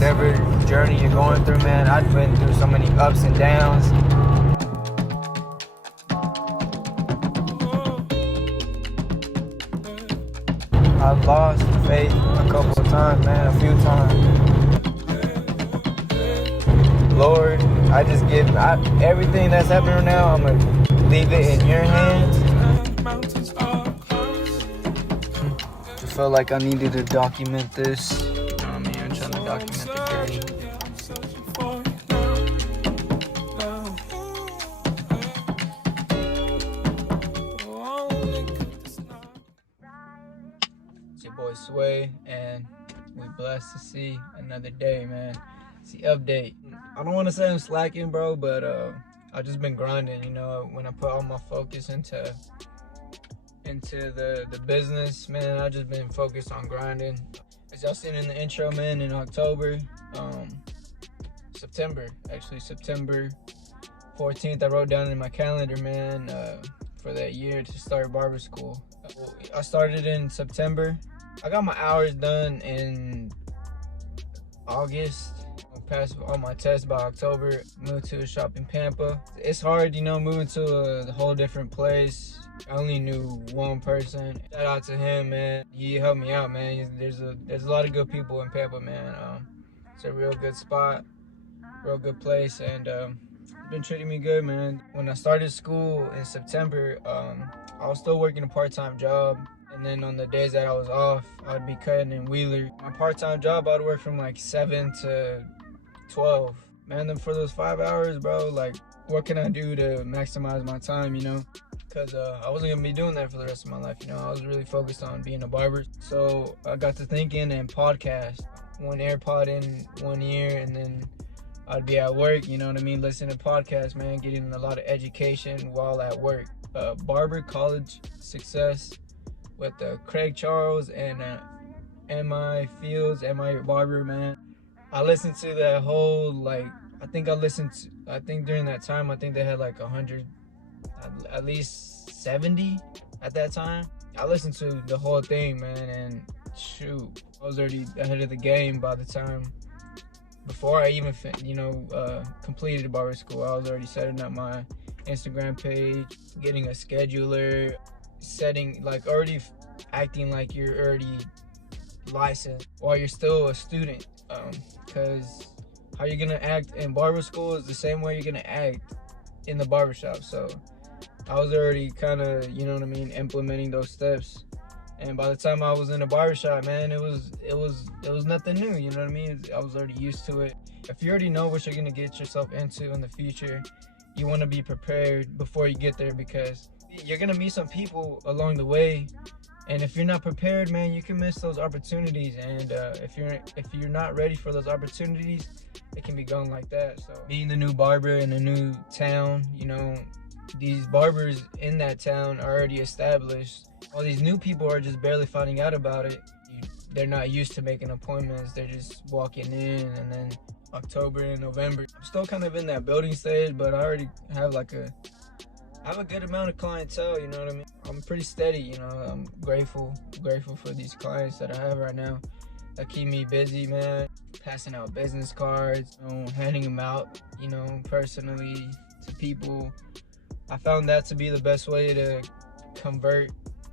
whatever journey you're going through, man. I've been through so many ups and downs. I've lost faith a couple of times, man, a few times. Lord, I just give everything that's happening right now, I'm going to leave it in your hands. Just felt like I needed to document this. You know what I mean? I'm trying to document the journey. It's your boy Sway, and we blessed to see another day, man. It's the update. I don't want to say I'm slacking, bro, but I've just been grinding, you know. When I put all my focus into the business, man, I've just been focused on grinding. As y'all seen in the intro, man, in October, September 14th, I wrote down in my calendar, man, for that year to start barber school. I started in September. I got my hours done in August. I passed all my tests by October. Moved to a shop in Pampa. It's hard, you know, moving to a whole different place. I only knew one person. Shout out to him, man. He helped me out, man. There's a lot of good people in Pampa, man. It's a real good spot, real good place, and been treating me good, man. When I started school in September, I was still working a part-time job, and then on the days that I was off, I'd be cutting in Wheeler. My part-time job, I'd work from like 7 to 12. Man, then for those 5 hours, bro, like, what can I do to maximize my time, you know? Because I wasn't gonna be doing that for the rest of my life, you know? I was really focused on being a barber. So I got to thinking and podcast. One AirPod in one ear, and then I'd be at work, you know what I mean, listening to podcasts, man, getting a lot of education while at work. Barber College Success with Craig Charles and M.I. Fields, M.I. Barber, man. I listened to that whole, like, I think during that time, I think they had like 100, at least 70 at that time. I listened to the whole thing, man, and shoot, I was already ahead of the game by the time. Before I even, completed barber school, I was already setting up my Instagram page, getting a scheduler, already acting like you're already licensed while you're still a student. Because how you're gonna act in barber school is the same way you're gonna act in the barbershop. So I was already kind of, you know what I mean, implementing those steps. And by the time I was in the barbershop, man, it was nothing new, you know what I mean? I was already used to it. If you already know what you're gonna get yourself into in the future, you wanna be prepared before you get there, because you're gonna meet some people along the way. And if you're not prepared, man, you can miss those opportunities. And if you're not ready for those opportunities, it can be gone like that. So being the new barber in a new town, you know, these barbers in that town are already established. All these new people are just barely finding out about it. They're not used to making appointments. They're just walking in, and then October and November. I'm still kind of in that building stage, but I already have I have a good amount of clientele, you know what I mean? I'm pretty steady, you know. I'm grateful for these clients that I have right now that keep me busy, man. Passing out business cards, you know, handing them out, you know, personally to people. I found that to be the best way to convert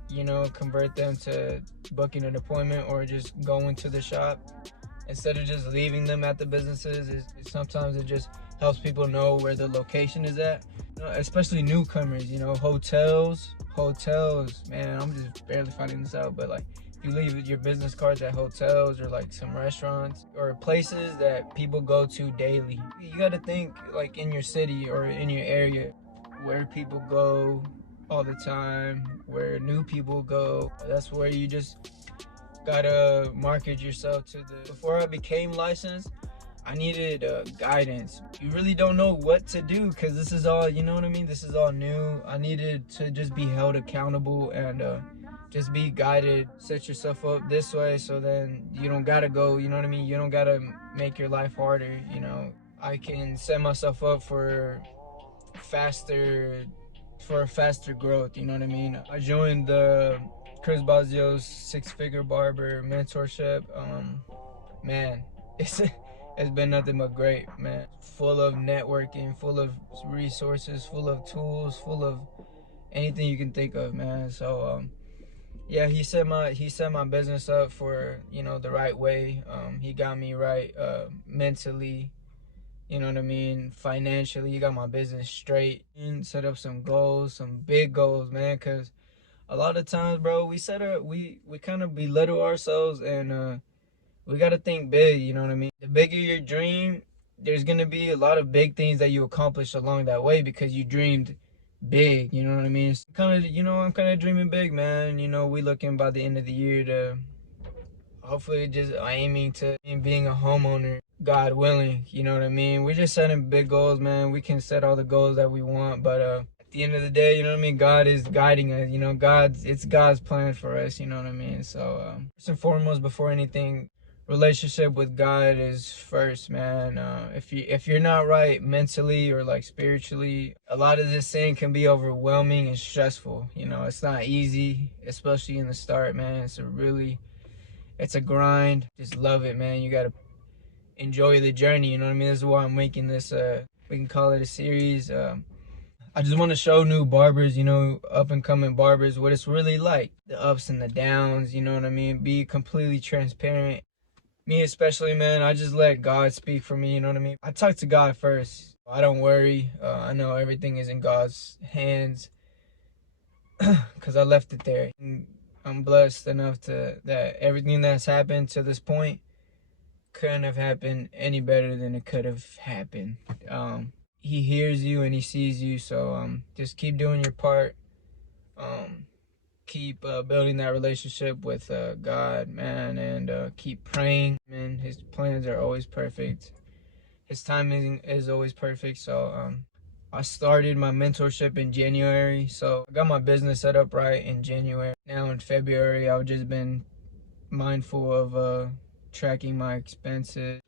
them to booking an appointment or just going to the shop. Instead of just leaving them at the businesses, sometimes it just helps people know where the location is at. You know, especially newcomers, you know, hotels, man, I'm just barely finding this out, but like, if you leave your business cards at hotels or like some restaurants or places that people go to daily, you gotta think like in your city or in your area, where people go all the time, where new people go. That's where you just gotta market yourself to before I became licensed, I needed guidance. You really don't know what to do, because this is all, you know what I mean? This is all new. I needed to just be held accountable and just be guided. Set yourself up this way so then you don't gotta go, you know what I mean? You don't gotta make your life harder, you know? I can set myself up for faster growth, you know what I mean? I joined the Chris Bazio's 6-Figure Barber mentorship. Man, It's been nothing but great, man. Full of networking, full of resources, full of tools, full of anything you can think of, man. So yeah, he set my business up for, the right way. He got me right mentally, you know what I mean, financially. He got my business straight and set up some goals, some big goals, man, cuz a lot of times, bro, we kind of belittle ourselves, and we got to think big, you know what I mean? The bigger your dream, there's going to be a lot of big things that you accomplish along that way because you dreamed big, you know what I mean? It's kind of, I'm kind of dreaming big, man. We looking by the end of the year to hopefully just aiming to being a homeowner, God willing, you know what I mean? We're just setting big goals, man. We can set all the goals that we want, but at the end of the day, you know what I mean? God is guiding us, it's God's plan for us, you know what I mean? So first and foremost, before anything, relationship with God is first, man. If you're not right mentally or like spiritually, a lot of this thing can be overwhelming and stressful. It's not easy, especially in the start, man. It's a grind. Just love it, man. You gotta enjoy the journey. You know what I mean? This is why I'm making this. We can call it a series. I just want to show new barbers, up and coming barbers, what it's really like. The ups and the downs. You know what I mean? Be completely transparent. Me especially, man. I just let God speak for me. You know what I mean? I talk to God first. I don't worry. I know everything is in God's hands because I left it there. I'm blessed enough that everything that's happened to this point couldn't have happened any better than it could have happened. He hears you and he sees you, so just keep doing your part. Keep building that relationship with God, man, and keep praying. Man, his plans are always perfect. His timing is always perfect. So I started my mentorship in January, so I got my business set up right in January. Now in February, I've just been mindful of tracking my expenses,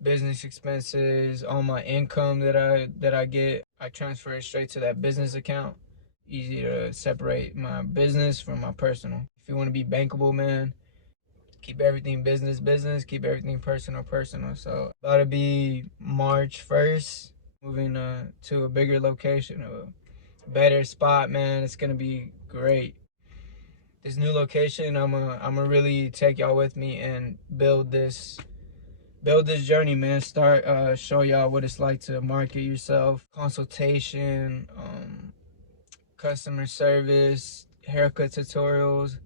business expenses, all my income that I get. I transfer it straight to that business account. Easy to separate my business from my personal. If you want to be bankable, man, keep everything business business, keep everything personal personal. So about to be March 1st, moving to a bigger location, a better spot, man. It's gonna be great. This new location, I'm gonna really take y'all with me and build this journey, man. Start show y'all what it's like to market yourself, consultation, customer service, haircut tutorials,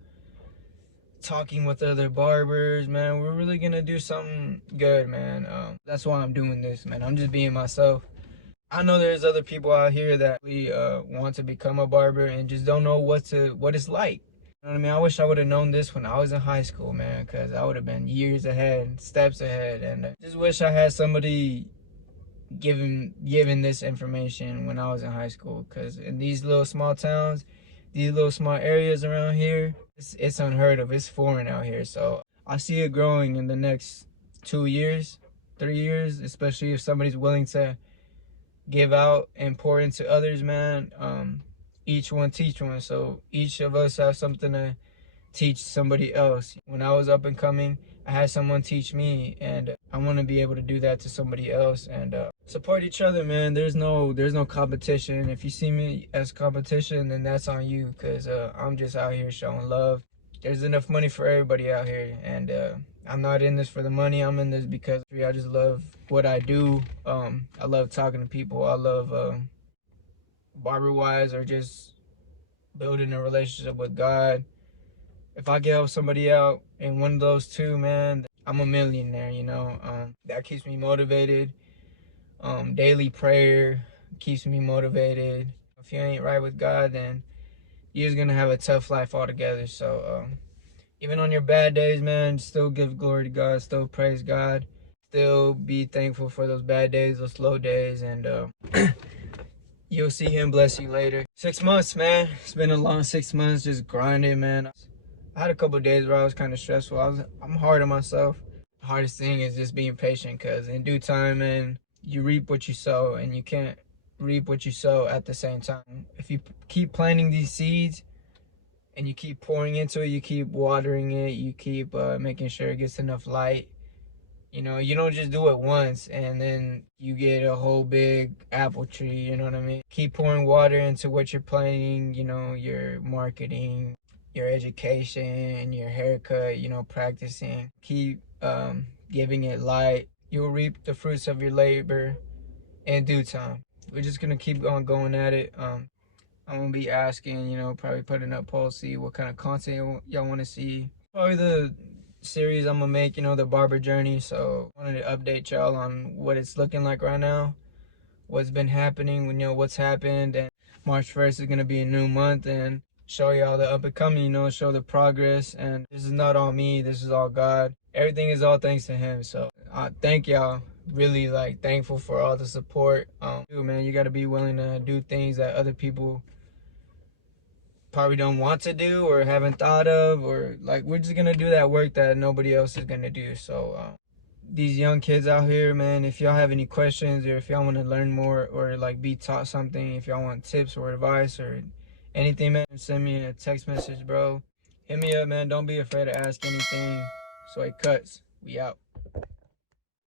talking with other barbers, man. We're really gonna do something good, man. That's why I'm doing this, man. I'm just being myself. I know there's other people out here that we want to become a barber and just don't know what it's like. You know what I mean? I wish I would have known this when I was in high school, man, because I would have been years ahead, steps ahead, and just wish I had somebody giving this information when I was in high school, because in these little small towns, these little small areas around here, it's unheard of. It's foreign out here. So I see it growing in the next 2 years, 3 years, especially if somebody's willing to give out and pour into others, man. Each one teach one. So each of us have something to teach somebody else. When I was up and coming, I had someone teach me, and I want to be able to do that to somebody else, and support each other, man. There's no competition. If you see me as competition, then that's on you, because I'm just out here showing love. There's enough money for everybody out here, and I'm not in this for the money. I'm in this because I just love what I do. I love talking to people. I love barber wise, or just building a relationship with God. If I can help somebody out in one of those two, man, I'm a millionaire, that keeps me motivated. Daily prayer keeps me motivated. If you ain't right with God, then you're just gonna have a tough life altogether. So even on your bad days, man, still give glory to God, still praise God, still be thankful for those bad days, those slow days, and you'll see him bless you later. 6 months, man. It's been a long 6 months just grinding, man. I had a couple of days where I was kind of stressful. I'm hard on myself. The hardest thing is just being patient, because in due time, man, you reap what you sow, and you can't reap what you sow at the same time. If you keep planting these seeds and you keep pouring into it, you keep watering it, you keep making sure it gets enough light, You know, you don't just do it once and then you get a whole big apple tree, you know what I mean? Keep pouring water into what you're planning, you know, your marketing, your education, your haircut, you know, practicing. Keep giving it light. You'll reap the fruits of your labor in due time. We're just gonna keep on going at it. I'm gonna be asking, you know, probably putting up polls, see what kind of content y'all want to see. Probably the series I'm gonna make, you know, the barber journey. So I wanted to update y'all on what it's looking like right now, what's been happening, you know, what's happened. And March 1st is gonna be a new month, and show y'all the up and coming, you know, show the progress. And this is not all me, this is all God. Everything is all thanks to Him. So thank y'all. Really like thankful for all the support. Dude, man, you gotta be willing to do things that other people probably don't want to do or haven't thought of, or like we're just gonna do that work that nobody else is gonna do. So these young kids out here, man, if y'all have any questions or if y'all want to learn more or like be taught something, if y'all want tips or advice or anything, man, send me a text message, bro. Hit me up, man. Don't be afraid to ask anything. So it cuts. We out.